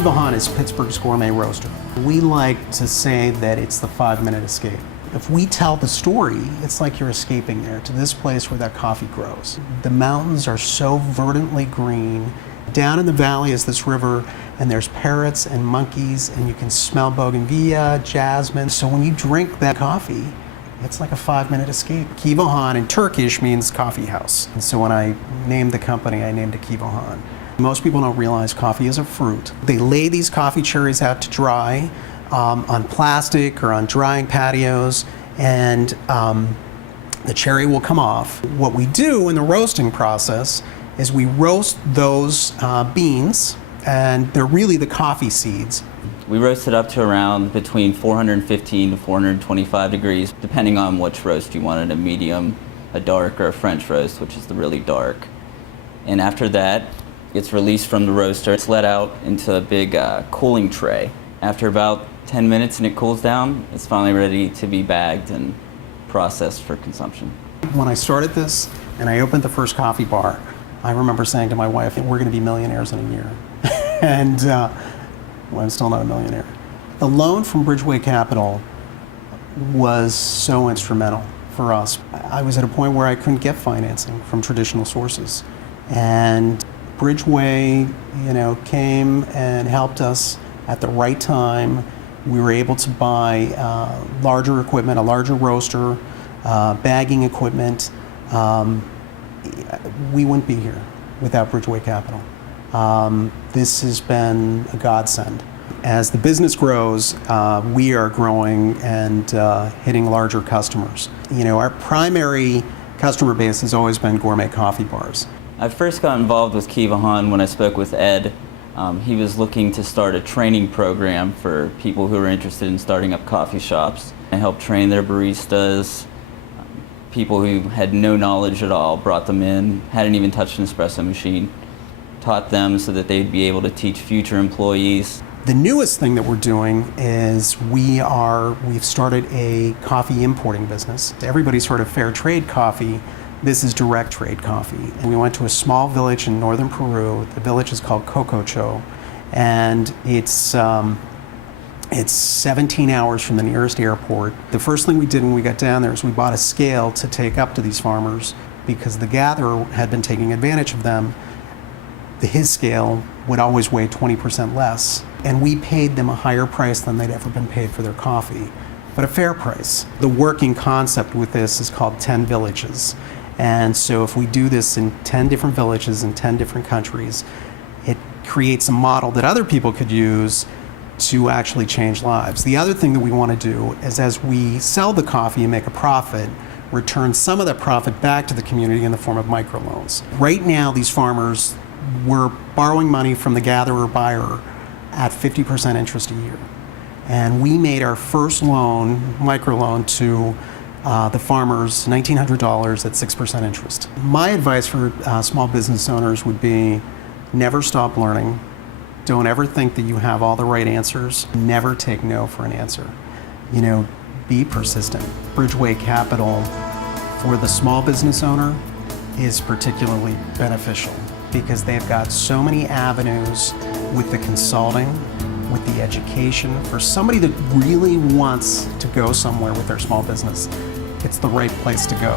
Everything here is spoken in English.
Kiva Han is Pittsburgh's gourmet roaster. We like to say that it's the 5-minute escape. If we tell the story, it's like you're escaping there to this place where that coffee grows. The mountains are so verdantly green. Down in the valley is this river, and there's parrots and monkeys, and you can smell bougainvillea, jasmine. So when you drink that coffee, it's like a 5-minute escape. Kiva Han in Turkish means coffee house. And so when I named the company, I named it Kiva Han. Most people don't realize coffee is a fruit. They lay these coffee cherries out to dry on plastic or on drying patios, and the cherry will come off. What we do in the roasting process is we roast those beans, and they're really the coffee seeds. We roast it up to around between 415 to 425 degrees, depending on which roast you wanted, a medium, a dark, or a French roast, which is the really dark. And after that, it's released from the roaster. It's let out into a big cooling tray. After about 10 minutes and it cools down, it's finally ready to be bagged and processed for consumption. When I started this and I opened the first coffee bar, I remember saying to my wife, we're going to be millionaires in a year. And well, I'm still not a millionaire. The loan from Bridgeway Capital was so instrumental for us. I was at a point where I couldn't get financing from traditional sources. And Bridgeway, came and helped us at the right time. We were able to buy larger equipment, a larger roaster, bagging equipment. We wouldn't be here without Bridgeway Capital. This has been a godsend. As the business grows, we are growing and hitting larger customers. Our primary customer base has always been gourmet coffee bars. I first got involved with Kiva Han when I spoke with Ed. He was looking to start a training program for people who are interested in starting up coffee shops. I helped train their baristas. People who had no knowledge at all, brought them in, hadn't even touched an espresso machine, taught them so that they'd be able to teach future employees. The newest thing that we're doing is we've started a coffee importing business. Everybody's heard of fair trade coffee. This is direct trade coffee. And we went to a small village in northern Peru. The village is called Cococho, and it's 17 hours from the nearest airport. The first thing we did when we got down there is we bought a scale to take up to these farmers because the gatherer had been taking advantage of them. His scale would always weigh 20% less, and we paid them a higher price than they'd ever been paid for their coffee, but a fair price. The working concept with this is called 10 villages. And so if we do this in 10 different villages in 10 different countries, it creates a model that other people could use to actually change lives. The other thing that we want to do is, as we sell the coffee and make a profit, return some of that profit back to the community in the form of microloans. Right now, these farmers were borrowing money from the gatherer buyer at 50% interest a year. And we made our first loan, microloan, to the farmers, $1,900 at 6% interest. My advice for small business owners would be never stop learning. Don't ever think that you have all the right answers. Never take no for an answer. Be persistent. Bridgeway Capital for the small business owner is particularly beneficial because they've got so many avenues with the consulting, with the education. For somebody that really wants to go somewhere with their small business, it's the right place to go.